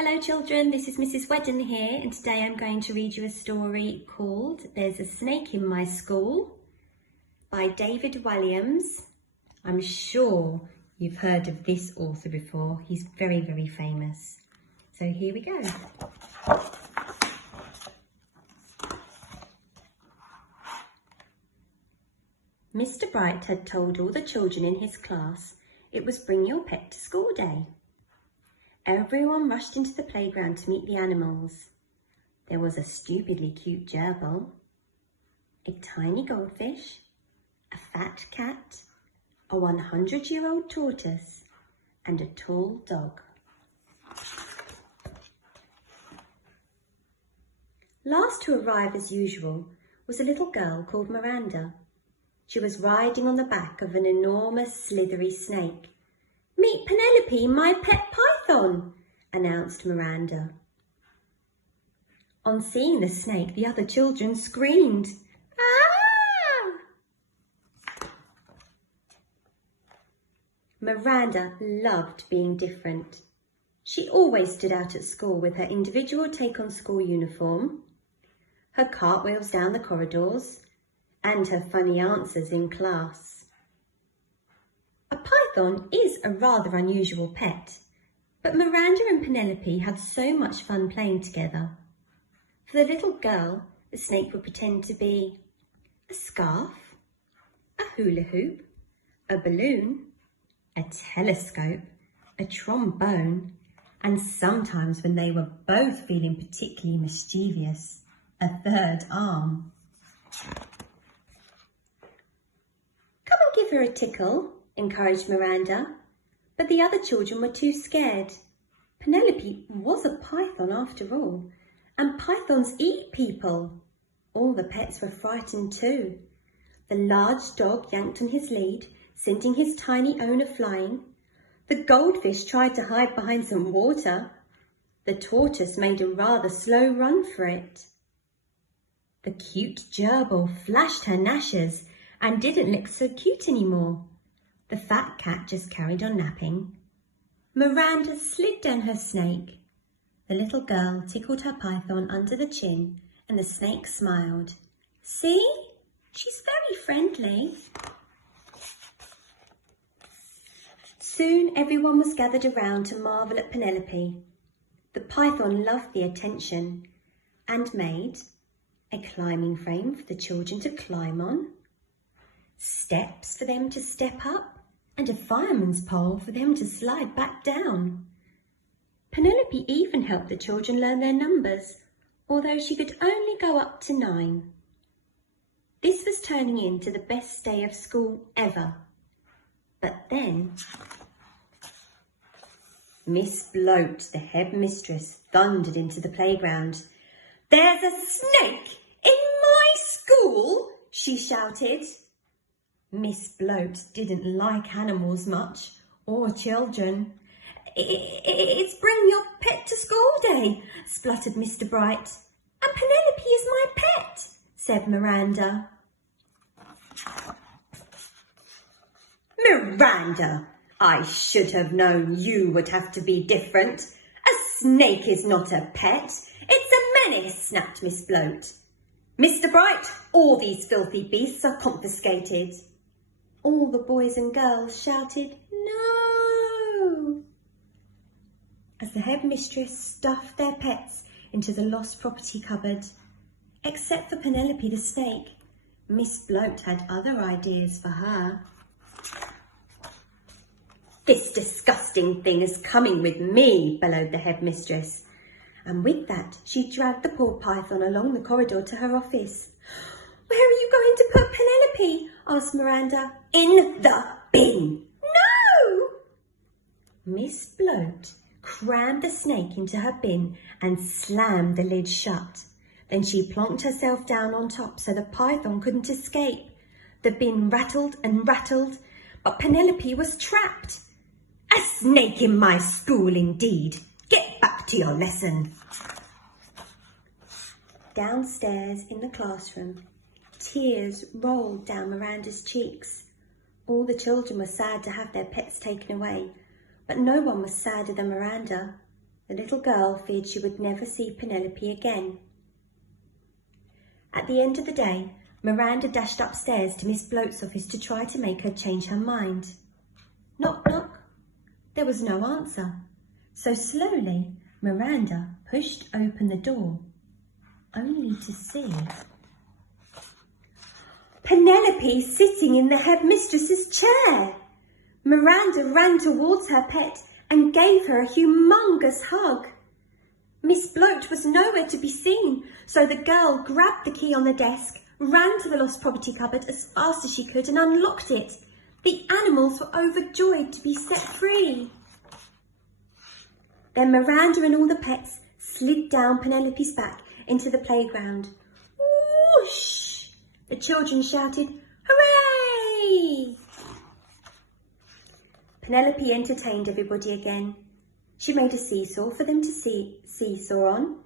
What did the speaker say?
Hello children, this is Mrs Wheddon here, and today I'm going to read you a story called There's a Snake in My School by David Walliams. I'm sure you've heard of this author before. He's very, very famous. So here we go. Mr Bright had told all the children in his class it was Bring Your Pet to School Day. Everyone rushed into the playground to meet the animals. There was a stupidly cute gerbil, a tiny goldfish, a fat cat, a 100-year-old tortoise, and a tall dog. Last to arrive as usual was a little girl called Miranda. She was riding on the back of an enormous slithery snake. "Meet Penelope, my pet python," announced Miranda. On seeing the snake, the other children screamed, "Ah!" Miranda loved being different. She always stood out at school with her individual take-on-school uniform, her cartwheels down the corridors, and her funny answers in class. A python is a rather unusual pet, but Miranda and Penelope had so much fun playing together. For the little girl, the snake would pretend to be a scarf, a hula hoop, a balloon, a telescope, a trombone, and sometimes, when they were both feeling particularly mischievous, a third arm. "Come and give her a tickle," encouraged Miranda, but the other children were too scared. Penelope was a python after all, and pythons eat people. All the pets were frightened too. The large dog yanked on his lead, sending his tiny owner flying. The goldfish tried to hide behind some water. The tortoise made a rather slow run for it. The cute gerbil flashed her gnashers and didn't look so cute anymore. The fat cat just carried on napping. Miranda slid down her snake. The little girl tickled her python under the chin, and the snake smiled. "See? She's very friendly." Soon everyone was gathered around to marvel at Penelope. The python loved the attention and made a climbing frame for the children to climb on, steps for them to step up, and a fireman's pole for them to slide back down. Penelope even helped the children learn their numbers, although she could only go up to 9. This was turning into the best day of school ever. But then Miss Bloat, the headmistress, thundered into the playground. "There's a snake in my school!" she shouted. Miss Bloat didn't like animals much, or children. "It's Bring Your Pet to School Day," spluttered Mr Bright. "And Penelope is my pet," said Miranda. "Miranda, I should have known you would have to be different. A snake is not a pet, it's a menace," snapped Miss Bloat. "Mr Bright, all these filthy beasts are confiscated." All the boys and girls shouted, "No!" as the headmistress stuffed their pets into the lost property cupboard. Except for Penelope the snake, Miss Bloat had other ideas for her. "This disgusting thing is coming with me," bellowed the headmistress. And with that, she dragged the poor python along the corridor to her office. "Where are you going to put Penelope?" asked Miranda. "In the bin." "No!" Miss Bloat crammed the snake into her bin and slammed the lid shut. Then she plonked herself down on top so the python couldn't escape. The bin rattled and rattled, but Penelope was trapped. "A snake in my school indeed! Get back to your lesson." Downstairs in the classroom, tears rolled down Miranda's cheeks. All the children were sad to have their pets taken away, but no one was sadder than Miranda. The little girl feared she would never see Penelope again. At the end of the day, Miranda dashed upstairs to Miss Bloat's office to try to make her change her mind. Knock, knock. There was no answer. So slowly, Miranda pushed open the door, only to see Penelope sitting in the headmistress's chair. Miranda ran towards her pet and gave her a humongous hug. Miss Bloat was nowhere to be seen, so the girl grabbed the key on the desk, ran to the lost property cupboard as fast as she could and unlocked it. The animals were overjoyed to be set free. Then Miranda and all the pets slid down Penelope's back into the playground. Whoosh! The children shouted, "Hooray!" Penelope entertained everybody again. She made a seesaw for them to seesaw on,